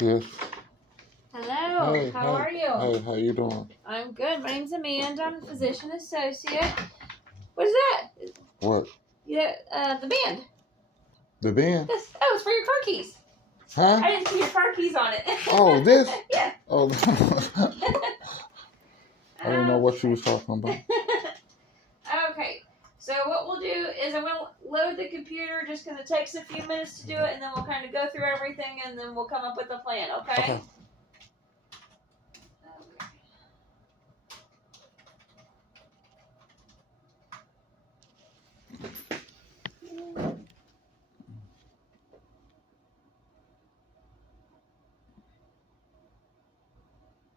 Yes. Hello, Hey, how are you? Hey, how you doing? I'm good. My name's Amanda. I'm a physician associate. What is that? What? Yeah, the band. The band? This. Oh, it's for your car keys. Huh? I didn't see your car keys on it. Oh, this? Yeah. Oh, I didn't know what she was talking about. Okay. So what we'll do is I'm going to load the computer. Just going to take us a few minutes to do it, and then we'll kind of go through everything, and then we'll come up with a plan. Okay? Okay.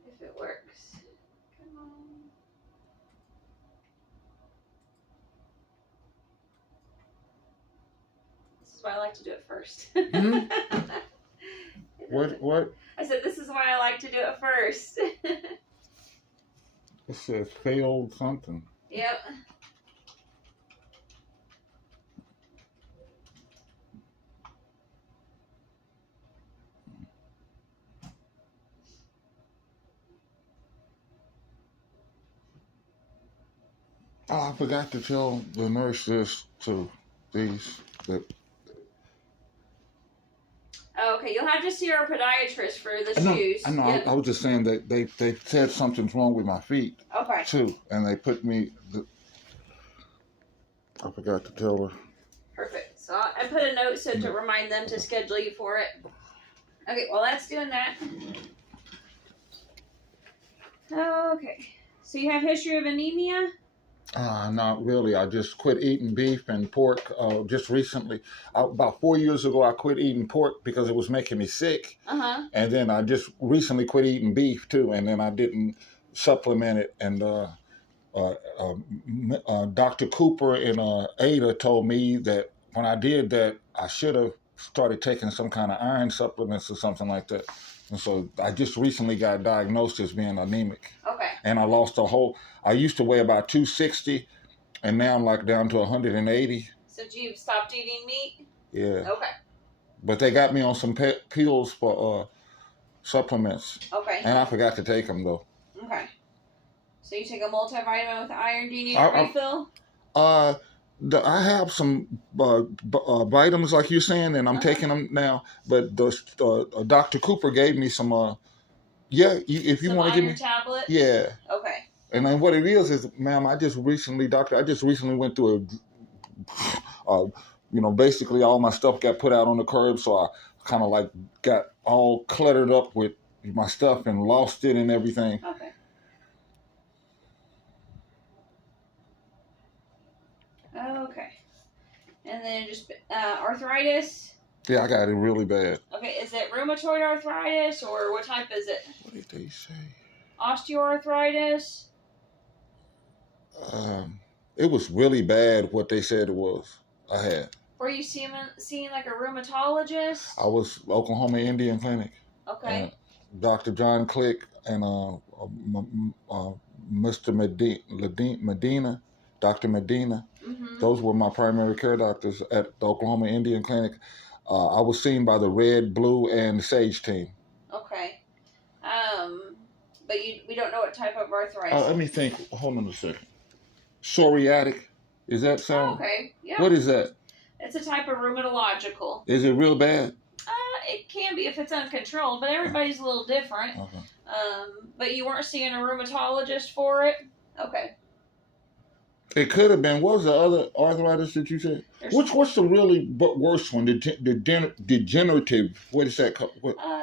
If it works. Come on. This is why I like to do it first. Hmm? What? I said this is why I like to do it first. It says failed something. Yep. Oh, I forgot to tell the nurse this to these. That Okay, you'll have to see our podiatrist for the I know. shoes. I know. Yep. I was just saying that they said something's wrong with my feet Okay. too, and they put me. I forgot to tell her. Perfect. So I put a note so to remind them to schedule you for it. Okay, well that's doing that. Okay. So you have history of anemia? Not really. I just quit eating beef and pork just recently. About 4 years ago, I quit eating pork because it was making me sick. And then I just recently quit eating beef too. And then I didn't supplement it. And Dr. Cooper and Ada told me that when I did that, I should have started taking some kind of iron supplements or something like that. And so I just recently got diagnosed as being anemic. Okay. And I lost I used to weigh about 260, and now I'm like down to 180. So you've stopped eating meat? Yeah. Okay. But they got me on some pills for supplements. Okay. And I forgot to take them though. Okay. So you take a multivitamin with iron. Do you need a refill? I have some vitamins like you're saying, and I'm taking them now. But Dr. Cooper gave me some. If you want to give me tablets. Yeah. Okay. And then what it is, ma'am, I just recently went through basically all my stuff got put out on the curb, so I kind of like got all cluttered up with my stuff and lost it and everything. Okay. Okay. And then just arthritis. Yeah, I got it really bad. Okay, is it rheumatoid arthritis or what type is it? What did they say? Osteoarthritis. It was really bad what they said it was. I had. Were you seeing like a rheumatologist? I was Oklahoma Indian Clinic. Okay. Dr. John Click and Mr. Medina, Dr. Medina. Mm-hmm. Those were my primary care doctors at the Oklahoma Indian Clinic. I was seen by the Red, Blue, and Sage team. Okay. But we don't know what type of arthritis. Let me think. Hold on a second. Psoriatic. Is that so? Okay. Yeah. What is that? It's a type of rheumatological. Is it real bad? It can be if it's uncontrolled, but everybody's a little different. Okay. But you weren't seeing a rheumatologist for it? Okay. It could have been. What was the other arthritis that you said? What's the really worst one? Degenerative. What is that called?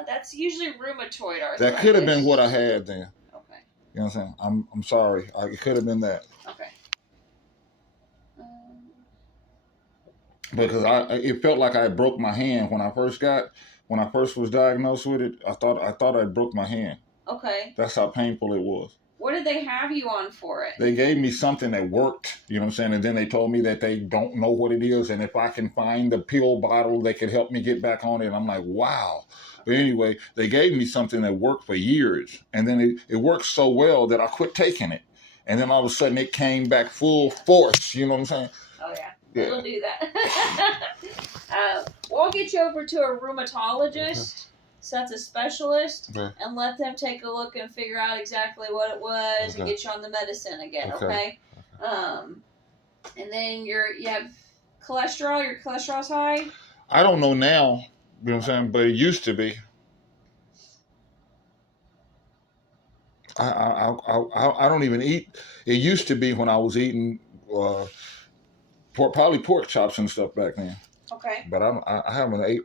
That's usually rheumatoid arthritis. That could have been what I had then. Okay. You know what I'm saying? I'm sorry. It could have been that. Okay. Because it felt like I broke my hand when I first was diagnosed with it. I thought I broke my hand. Okay. That's how painful it was. What did they have you on for it? They gave me something that worked, you know what I'm saying? And then they told me that they don't know what it is. And if I can find the pill bottle, they could help me get back on it. And I'm like, wow. But anyway, they gave me something that worked for years. And then it worked so well that I quit taking it. And then all of a sudden it came back full force, you know what I'm saying? Oh, yeah. We'll do that. We'll get you over to a rheumatologist. sets of specialists Okay. and let them take a look and figure out exactly what it was and get you on the medicine again. Okay. And then you have cholesterol. Your cholesterol's high. I don't know now. You know what I'm saying? But it used to be. I don't even eat. It used to be when I was eating probably pork chops and stuff back then. Okay. But I haven't ate.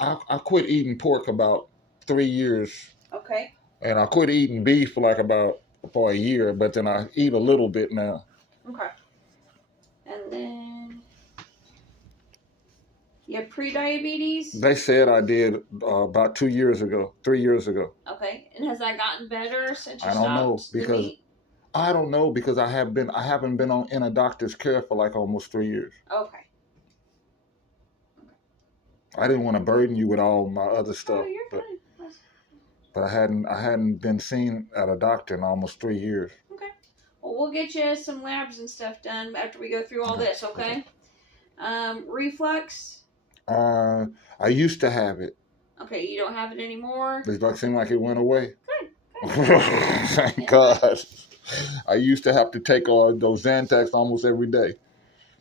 I quit eating pork about 3 years. Okay. And I quit eating beef for a year, but then I eat a little bit now. Okay. And then you have pre-diabetes? They said I did about 3 years ago. Okay. And has that gotten better since you I don't know stopped the because meat? I don't know because I haven't been in a doctor's care for like almost 3 years. Okay. I didn't want to burden you with all my other stuff. Oh, you're fine. But I hadn't been seen at a doctor in almost 3 years. Okay. Well, we'll get you some labs and stuff done after we go through all this, okay? Reflux? I used to have it. Okay, you don't have it anymore? It seemed like it went away. Good. Thank God. I used to have to take those Xanax almost every day.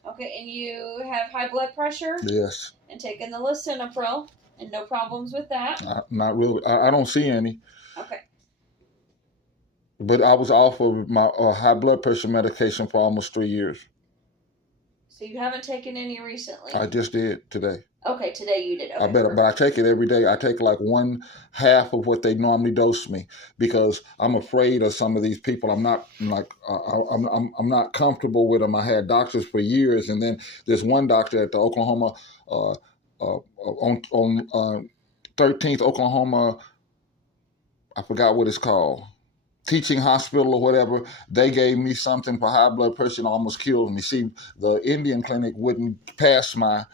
Okay, and you have high blood pressure? Yes. And taking the lisinopril, and no problems with that? Not really. I don't see any. Okay. But I was off of my high blood pressure medication for almost 3 years. So you haven't taken any recently? I just did today. Okay, today you did. Okay, but I take it every day. I take like 1/2 of what they normally dose me because I'm afraid of some of these people. I'm not I'm not comfortable with them. I had doctors for years, and then there's one doctor at the Oklahoma on 13th Oklahoma. I forgot what it's called. Teaching hospital or whatever. They gave me something for high blood pressure and almost killed me. See, the Indian clinic wouldn't pass my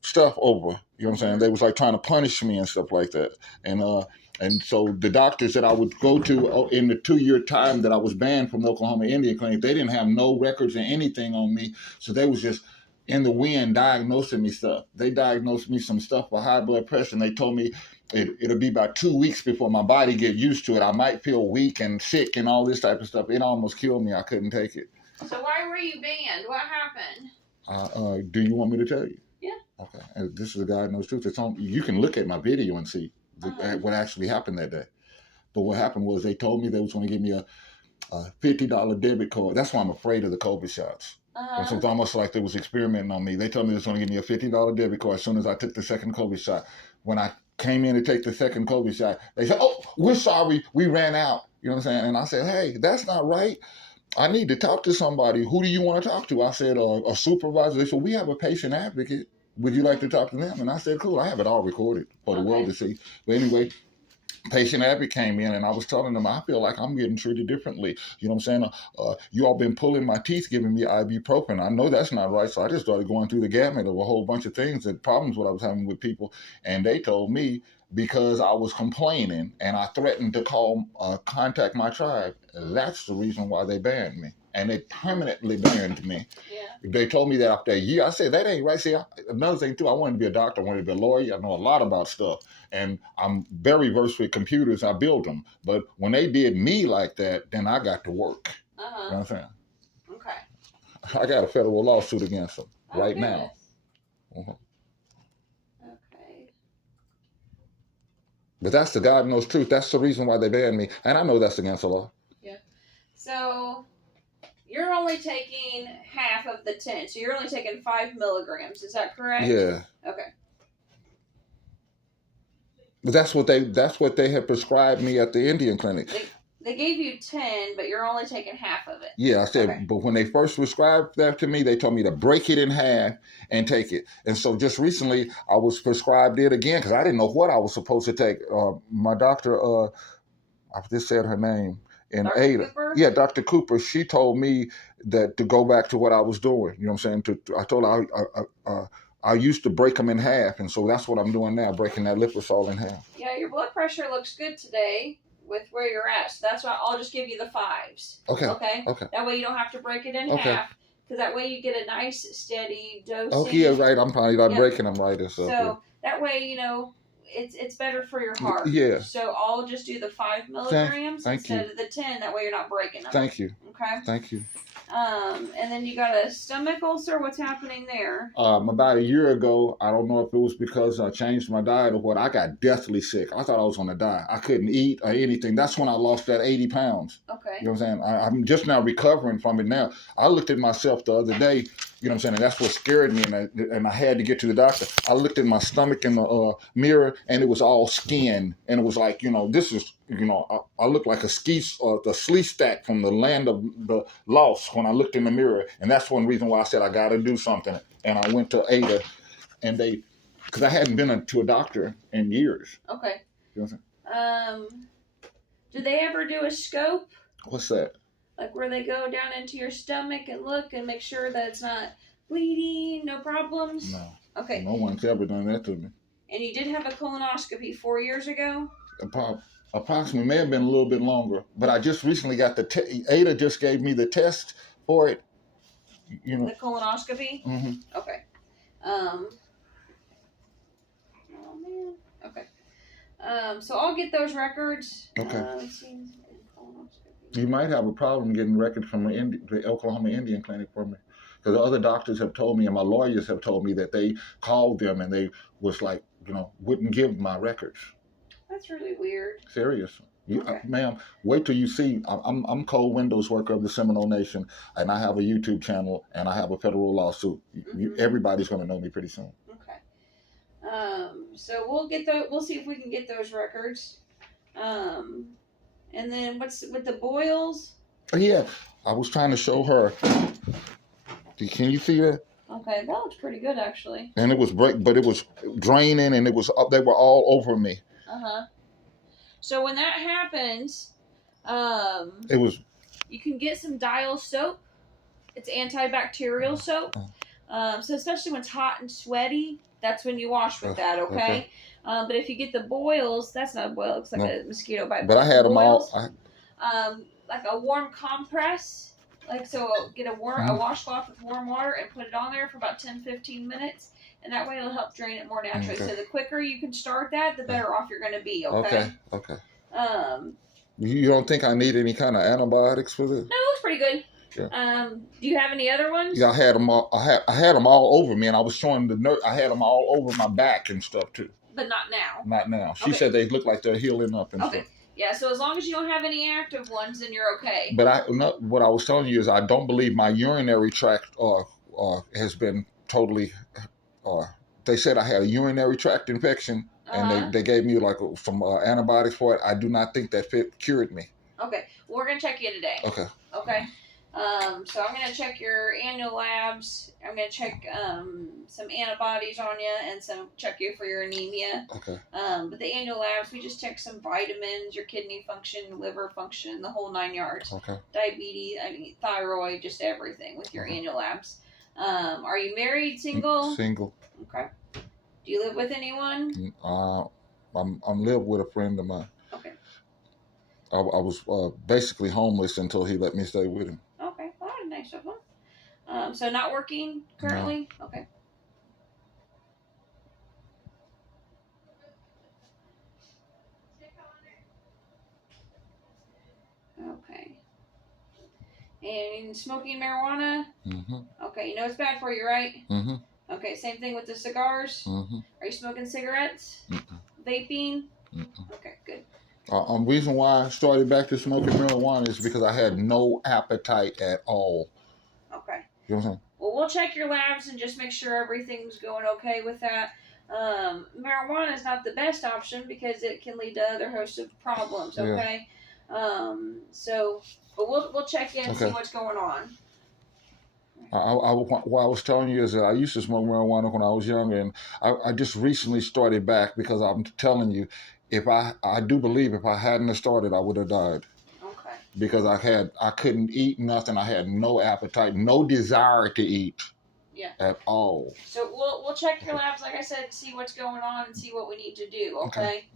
stuff over. You know what I'm saying? They was like trying to punish me and stuff like that. And so the doctors that I would go to in the 2-year time that I was banned from the Oklahoma Indian Clinic, they didn't have no records or anything on me. So they was just in the wind diagnosing me stuff. They diagnosed me some stuff for high blood pressure, and they told me it'll be about 2 weeks before my body get used to it. I might feel weak and sick and all this type of stuff. It almost killed me. I couldn't take it. So why were you banned? What happened? Do you want me to tell you? Yeah. Okay. And this is the God knows truth. You can look at my video and see what actually happened that day. But what happened was they told me they was going to give me a $50 debit card. That's why I'm afraid of the COVID shots. It's almost like they was experimenting on me. They told me they was going to give me a $50 debit card as soon as I took the second COVID shot. When I came in to take the second COVID shot, they said, "Oh, we're sorry, we ran out." You know what I'm saying? And I said, "Hey, that's not right. I need to talk to somebody. Who do you want to talk to?" I said, a supervisor. They said, "We have a patient advocate. Would you like to talk to them?" And I said, "Cool." I have it all recorded for the world to see. But anyway, patient advocate came in, and I was telling them, I feel like I'm getting treated differently. You know what I'm saying? You all been pulling my teeth, giving me ibuprofen. I know that's not right. So I just started going through the gamut of a whole bunch of things and problems what I was having with people. And they told me because I was complaining and I threatened to contact my tribe, that's the reason why they banned me. And they permanently banned me. Yeah. They told me that after a year. I said, that ain't right. See, another thing, too, I wanted to be a doctor. I wanted to be a lawyer. I know a lot about stuff. And I'm very versed with computers. I build them. But when they did me like that, then I got to work. You know what I'm saying? Okay. I got a federal lawsuit against them right now. Okay. But that's the God knows truth. That's the reason why they banned me. And I know that's against the law. Yeah. So you're only taking half of the 10. So you're only taking 5 milligrams. Is that correct? Yeah. Okay. But that's what they had prescribed me at the Indian clinic. They gave you 10, but you're only taking half of it. Yeah, I said, But when they first prescribed that to me, they told me to break it in half and take it. And so just recently, I was prescribed it again because I didn't know what I was supposed to take. My doctor, I just said her name, in Dr. Ada. Cooper? Yeah, Dr. Cooper, she told me that to go back to what I was doing. You know what I'm saying? I told her I used to break them in half, and so that's what I'm doing now, breaking that liposol in half. Yeah, your blood pressure looks good today with where you're at. So that's why I'll just give you the 5s. Okay. Okay? That way you don't have to break it in half. Because that way you get a nice, steady dosing. Okay, yeah, right. I'm probably not breaking them right and stuff. So that way, it's better for your heart. Yeah. So I'll just do the 5 milligrams instead of the 10. That way you're not breaking them. Thank you. Okay. Thank you. And then you got a stomach ulcer. What's happening there? About a year ago, I don't know if it was because I changed my diet or what, I got deathly sick. I thought I was going to die. I couldn't eat or anything. That's when I lost that 80 pounds. Okay. You know what I'm saying? I'm just now recovering from it now. I looked at myself the other day, you know what I'm saying, and that's what scared me, and I had to get to the doctor. I looked at my stomach in the mirror, and it was all skin, and it was like, this is, I look like the slee stack from the land of the lost when I looked in the mirror, and that's one reason why I said I got to do something. And I went to Ada, and because I hadn't been to a doctor in years. Okay. You know what I'm saying? Do they ever do a scope? What's that? Like where they go down into your stomach and look and make sure that it's not bleeding, no problems? No. Okay. No one's ever done that to me. And you did have a colonoscopy 4 years ago? Approximately, may have been a little bit longer, but I just recently got Ada just gave me the test for it. The colonoscopy? Mm-hmm. Okay. Oh man. Okay. So I'll get those records. Okay. Let's see. You might have a problem getting records from the Oklahoma Indian Clinic for me, because the other doctors have told me and my lawyers have told me that they called them and they was like, wouldn't give my records. That's really weird. Serious. Okay. Ma'am, wait till you see. I'm Cole Windows, worker of the Seminole Nation, and I have a YouTube channel and I have a federal lawsuit. Mm-hmm. Everybody's going to know me pretty soon. Okay. So we'll see if we can get those records. And then what's with the boils? Yeah, I was trying to show her. Can you see that? Okay, that looks pretty good actually. And it was but it was draining, and it was they were all over me. So when that happens, it was. You can get some Dial soap. It's antibacterial soap. So especially when it's hot and sweaty, that's when you wash with that. Okay. But if you get the boils, that's not a boil. It looks like a mosquito bite. But I had boils, them all. Like a warm compress. So get a washcloth with warm water and put it on there for about 10-15 minutes. And that way it'll help drain it more naturally. Okay. So the quicker you can start that, the better off you're going to be, okay? Okay. You don't think I need any kind of antibiotics for this? No, it looks pretty good. Yeah. Do you have any other ones? Yeah, I had them all. I had them all over me, and I was showing the nurse. I had them all over my back and stuff too. But not now. Not now. She said they look like they're healing up and stuff. Yeah, so as long as you don't have any active ones, then you're okay. But what I was telling you is I don't believe my urinary tract has been totally. They said I had a urinary tract infection, and they gave me like some antibiotics for it. I do not think that cured me. Okay, well, we're gonna check you today. Okay. Okay. So I'm gonna check your annual labs. I'm gonna check some antibodies on you and check you for your anemia. Okay. But the annual labs, we just check some vitamins, your kidney function, liver function, the whole 9 yards. Okay. Diabetes, thyroid, just everything with your annual labs. Are you married, single? Single. Okay. Do you live with anyone? I'm live with a friend of mine. Okay. I was basically homeless until he let me stay with him. Okay, well, that was nice of him. So not working currently? No. Okay. Okay. And smoking marijuana? Mm-hmm. Okay, you know it's bad for you, right? Mm-hmm. Okay, same thing with the cigars? Mm-hmm. Are you smoking cigarettes? Mm-mm. Vaping? Mm-mm. Okay, good. Reason why I started back to smoking marijuana is because I had no appetite at all. Okay. You know what I'm saying? Well, we'll check your labs and just make sure everything's going okay with that. Marijuana is not the best option because it can lead to other hosts of problems, okay? Yeah. But we'll check in and see what's going on. What I was telling you is that I used to smoke marijuana when I was younger, and I just recently started back because I'm telling you, I do believe if I hadn't have started, I would have died. Okay. Because I couldn't eat nothing. I had no appetite, no desire to eat. Yeah. At all. So we'll check your labs, like I said, see what's going on and see what we need to do. Okay.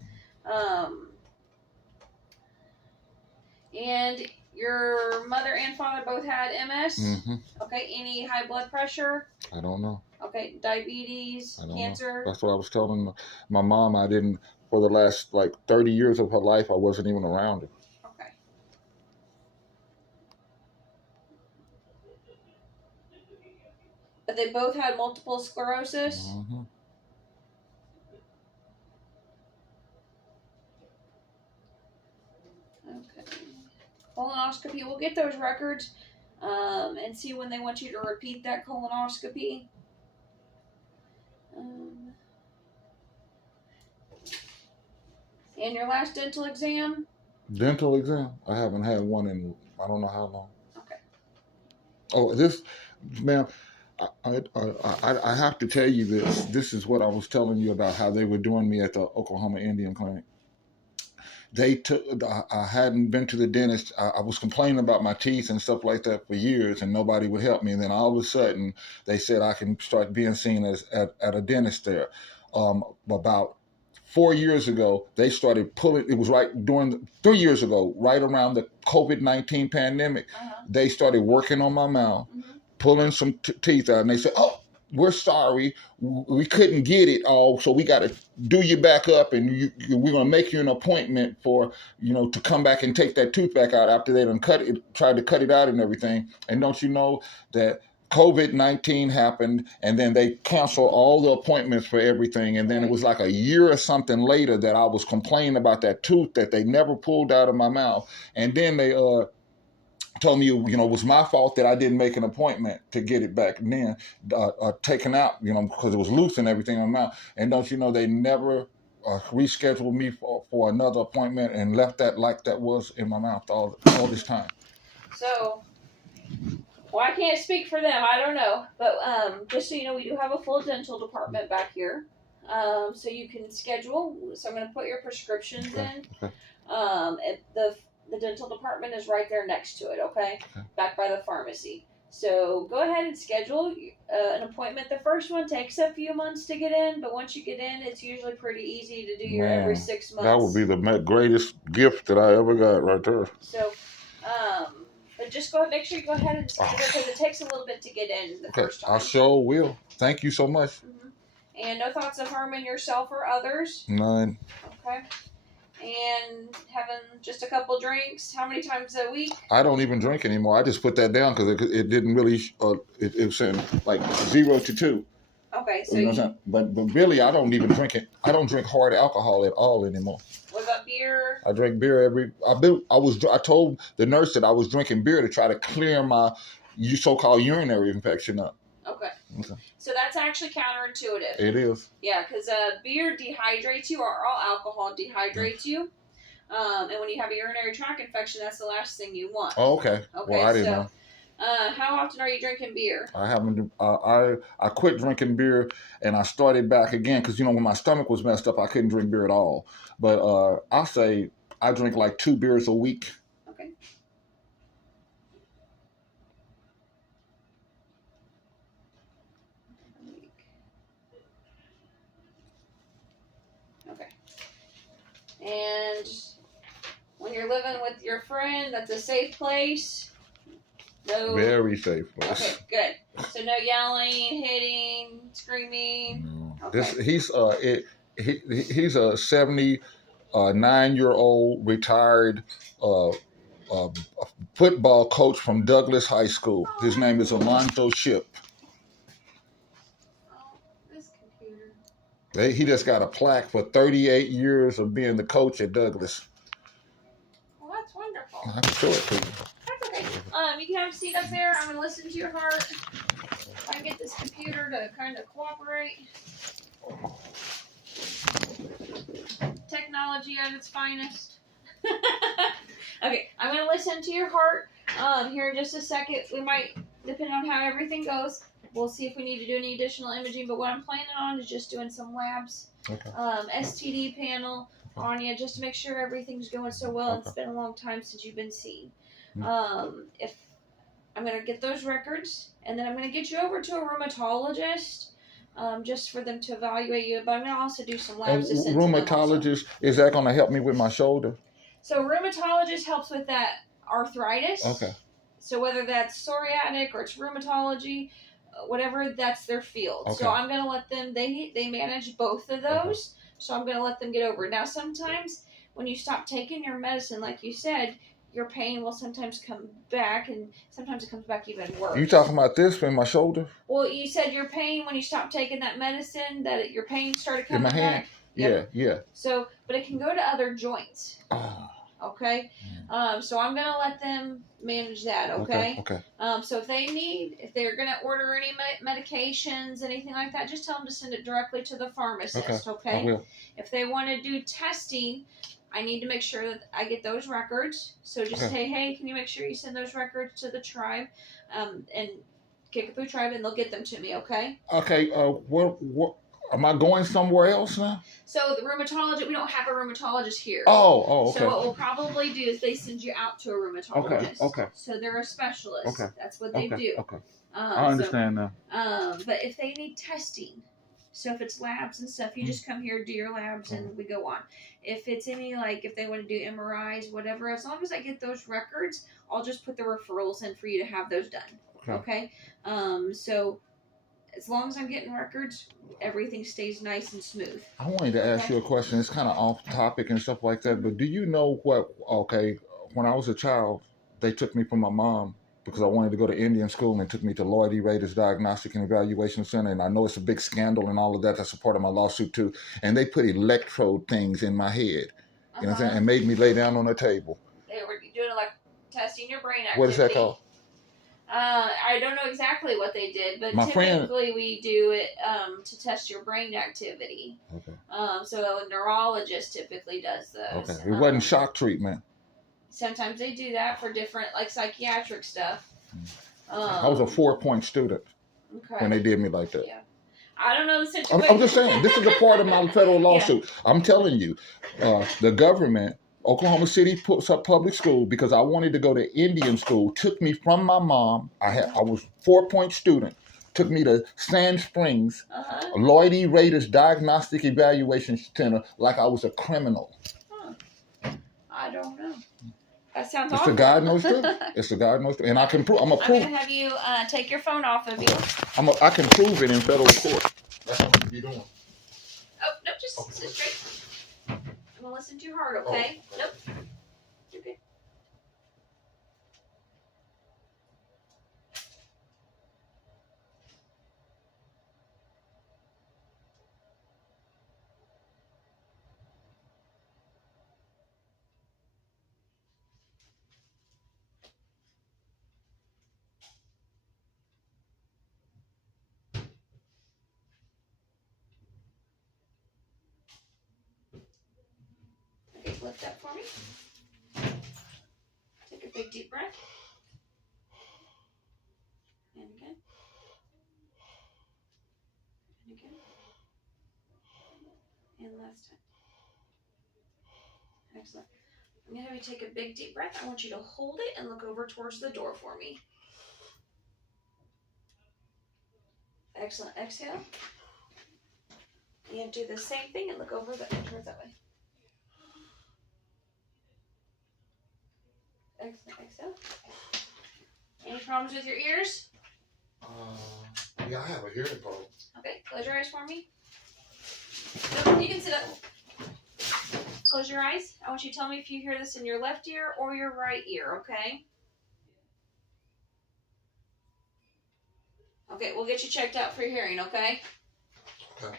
And Your mother and father both had MS? Mm-hmm. Okay. Any high blood pressure? I don't know. Okay. Diabetes? I don't Cancer? know. That's what I was telling my mom. I didn't, for the last like 30 years of her life, I wasn't even around her. Okay. But they both had multiple sclerosis? Mm-hmm. Okay. Colonoscopy. We'll get those records and see when they want you to repeat that colonoscopy. And your last dental exam? Dental exam? I haven't had one in I don't know how long. Okay. Oh, this, ma'am, I have to tell you this. This is what I was telling you about how they were doing me at the Oklahoma Indian Clinic. They took. I hadn't been to the dentist. I was complaining about my teeth and stuff like that for years, and nobody would help me. And then all of a sudden, they said I can start being seen at a dentist there. About 4 years ago, they started pulling. It was right during 3 years ago, right around the COVID-19 pandemic. They started working on my mouth, pulling some teeth out, and they said, "Oh, we're sorry, we couldn't get it all, so we got to do you back up, and we're going to make you an appointment for, to come back and take that tooth back out after they done tried to cut it out and everything." And don't you know that COVID-19 happened, and then they canceled all the appointments for everything, and then it was like a year or something later that I was complaining about that tooth that they never pulled out of my mouth, and then they told me, it was my fault that I didn't make an appointment to get it back then, taken out, because it was loose and everything in my mouth. And don't you know, they never rescheduled me for another appointment and left that like that was in my mouth all this time. So, well, I can't speak for them. I don't know. But just so you know, we do have a full dental department back here. So you can schedule. So I'm going to put your prescriptions in. Okay. The dental department is right there next to it, okay? Back by the pharmacy. So go ahead and schedule an appointment. The first one takes a few months to get in, but once you get in, it's usually pretty easy to do your every 6 months. That would be the greatest gift that I ever got right there. So, but just go ahead, make sure you go ahead and schedule because it takes a little bit to get in the first time. I sure will. Thank you so much. Mm-hmm. And no thoughts of harming yourself or others? None. Okay. And having just a couple drinks, how many times a week? I don't even drink anymore. I just put that down because it didn't really, it was in like 0 to 2. Okay, so but really, I don't even drink it. I don't drink hard alcohol at all anymore. What about beer? I drink beer I told the nurse that I was drinking beer to try to clear my so-called urinary infection up. Okay. So that's actually counterintuitive. It is. Yeah, because beer dehydrates you, or all alcohol dehydrates you. And when you have a urinary tract infection, that's the last thing you want. Oh, okay. Well, I didn't know. How often are you drinking beer? I haven't. I quit drinking beer, and I started back again because when my stomach was messed up, I couldn't drink beer at all. But I'll say I drink like 2 beers a week. Okay. Okay. And when you're living with your friend, that's a safe place. No. Very safe place. Okay, good. So no yelling, hitting, screaming. No. Okay. He's a 79-year-old retired football coach from Douglas High School. His name is Alonzo Ship. This computer. He just got a plaque for 38 years of being the coach at Douglas. Well, that's wonderful. I can show it to you. That's okay. You can have a seat up there. I'm going to listen to your heart. If I can get this computer to kind of cooperate. Technology at its finest. Okay, I'm going to listen to your heart here in just a second. We might, depending on how everything goes, we'll see if we need to do any additional imaging. But what I'm planning on is just doing some labs. Okay. STD panel on you just to make sure everything's going so well. Okay. It's been a long time since you've been seen. If I'm going to get those records, and then I'm going to get you over to a rheumatologist just for them to evaluate you. But I'm going to also do some labs. Rheumatologist, is that going to help me with my shoulder? So rheumatologist helps with that arthritis. Okay. So whether that's psoriatic or it's rheumatology, whatever, that's their field. Okay. So I'm gonna let them. They manage both of those. Okay. So I'm gonna let them get over it. Now sometimes when you stop taking your medicine, like you said, your pain will sometimes come back, and sometimes it comes back even worse. You talking about this in my shoulder? Well, you said your pain when you stopped taking that medicine, that your pain started coming in my hand. back. Yep. Yeah. So, but it can go to other joints. Oh. Okay. So I'm gonna let them manage that. Okay. So if they're gonna order any medications, anything like that, just tell them to send it directly to the pharmacist. Okay. I will. If they want to do testing, I need to make sure that I get those records. So just say, hey, can you make sure you send those records to the tribe, and kick it through tribe, and they'll get them to me. Okay. Okay. What? Am I going somewhere else now? So the rheumatologist, we don't have a rheumatologist here. Oh, okay. So what we'll probably do is they send you out to a rheumatologist. Okay. So they're a specialist. Okay. That's what they do. Okay. I understand now. But if they need testing, so if it's labs and stuff, you just come here, do your labs, and we go on. If it's any, like, if they want to do MRIs, whatever, as long as I get those records, I'll just put the referrals in for you to have those done. Okay? So as long as I'm getting records, everything stays nice and smooth. I wanted to ask you a question. It's kind of off topic and stuff like that, but do you know what, when I was a child, they took me from my mom because I wanted to go to Indian school and took me to Lloyd E. Rader's Diagnostic and Evaluation Center, and I know it's a big scandal and all of that. That's a part of my lawsuit too. And they put electrode things in my head, you know what I'm saying, and made me lay down on a table. They were doing like testing your brain activity. What is that called? I don't know exactly what they did, but typically we do it to test your brain activity. Okay. So a neurologist typically does those. Okay. It wasn't shock treatment. Sometimes they do that for different, like, psychiatric stuff. I was a 4-point student when they did me like that. Yeah. I don't know the situation. I'm just saying, this is a part of my federal lawsuit. Yeah. I'm telling you, the government, Oklahoma City Public School, because I wanted to go to Indian school, took me from my mom. I was a 4-point student. Took me to Sand Springs, Lloyd E. Rader's Diagnostic Evaluation Center, like I was a criminal. I don't know. That sounds awful. It's a God knows truth. It's a God knows truth. And I can prove. I'm going to have you take your phone off of you. I can prove it in federal court. That's what I'm going to be doing. Oh, no, just sit straight. I'm going to listen too hard, okay? Oh. Nope. You're good. Lift up for me. Take a big deep breath. And again. And again. And last time. Excellent. I'm going to have you take a big deep breath. I want you to hold it and look over towards the door for me. Excellent. Exhale. And do the same thing and look over towards that way. Excellent. Exhale. Any problems with your ears? Yeah, I have a hearing problem. Okay, close your eyes for me. No, you can sit up. Close your eyes. I want you to tell me if you hear this in your left ear or your right ear, okay? Okay, we'll get you checked out for hearing, okay? Okay.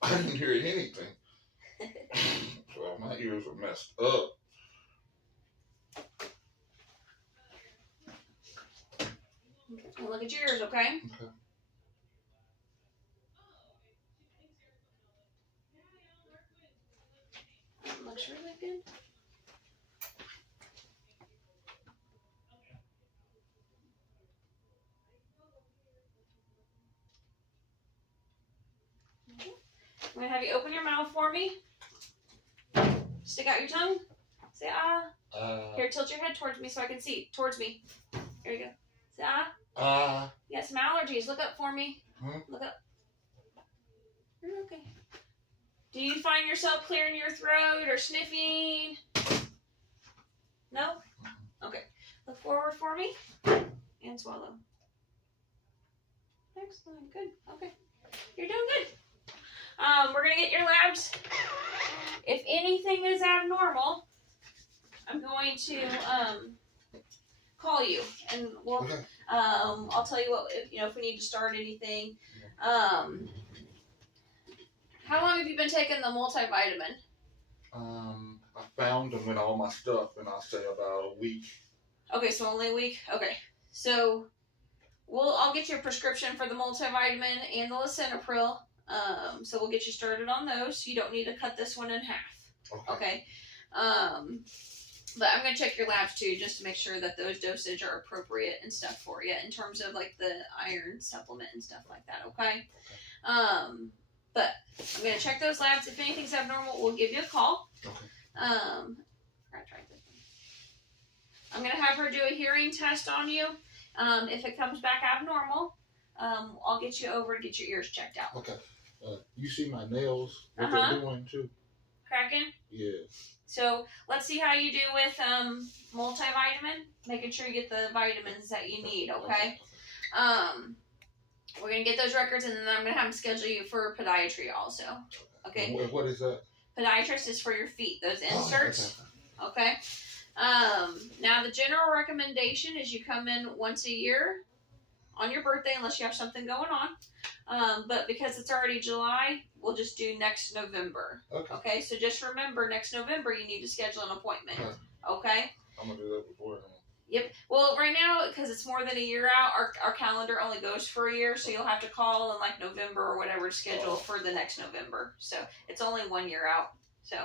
I didn't hear anything. Well, my ears are messed up. Okay. Look at your ears, okay? Okay. Looks really good. Okay. I'm going to have you open your mouth for me. Stick out your tongue. Say ah. Here, tilt your head towards me so I can see. Towards me. Here you go. Say ah. You got some allergies. Look up for me. Look up. You're okay. Do you find yourself clearing your throat or sniffing? No? Okay. Look forward for me and swallow. Excellent. Good. Okay. You're doing good. We're going to get your labs. If anything is abnormal, I'm going to call you, and we'll. Okay. I'll tell you what if we need to start anything. How long have you been taking the multivitamin? I found them in all my stuff, and I'll say about a week. Okay, so only a week. Okay, so I'll get you a prescription for the multivitamin and the lisinopril. So we'll get you started on those. You don't need to cut this one in half. Okay. But I'm going to check your labs too, just to make sure that those dosage are appropriate and stuff for you in terms of like the iron supplement and stuff like that. Okay. But I'm going to check those labs. If anything's abnormal, we'll give you a call. Okay. I'm going to have her do a hearing test on you. If it comes back abnormal, I'll get you over and get your ears checked out. Okay. You see my nails? What they're doing too? Cracking? Yeah. So let's see how you do with multivitamin. Making sure you get the vitamins that you need. Okay. We're gonna get those records, and then I'm gonna have them schedule you for podiatry also. Okay. What is that? Podiatrist is for your feet. Those inserts. Okay. Now the general recommendation is you come in once a year on your birthday, unless you have something going on. But because it's already July, we'll just do next November. Okay. So just remember, next November you need to schedule an appointment. Okay. I'm gonna do that before. Yep. Well, right now, because it's more than a year out, our calendar only goes for a year, so you'll have to call in like November or whatever to schedule for the next November. So it's only 1 year out. So,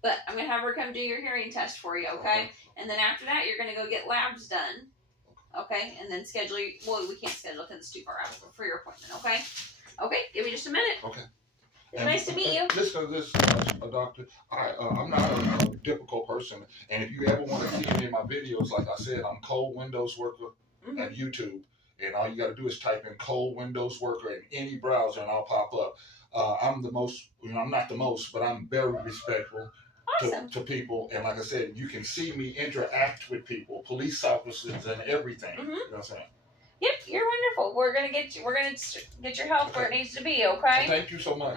but I'm gonna have her come do your hearing test for you, okay? And then after that, you're gonna go get labs done, okay? And then schedule. Well, we can't schedule because it's too far out for your appointment, okay? Okay. Give me just a minute. Okay. It's nice to meet you. This, doctor, I'm not a difficult person, and if you ever want to see any of my videos, like I said, I'm Cold Windows Worker at YouTube, and all you got to do is type in Cold Windows Worker in any browser, and I'll pop up. I'm the most, I'm not the most, but I'm very respectful to people, and like I said, you can see me interact with people, police officers, and everything. You know what I'm saying? Yep, you're wonderful. We're gonna get your health where it needs to be. Okay. Thank you so much.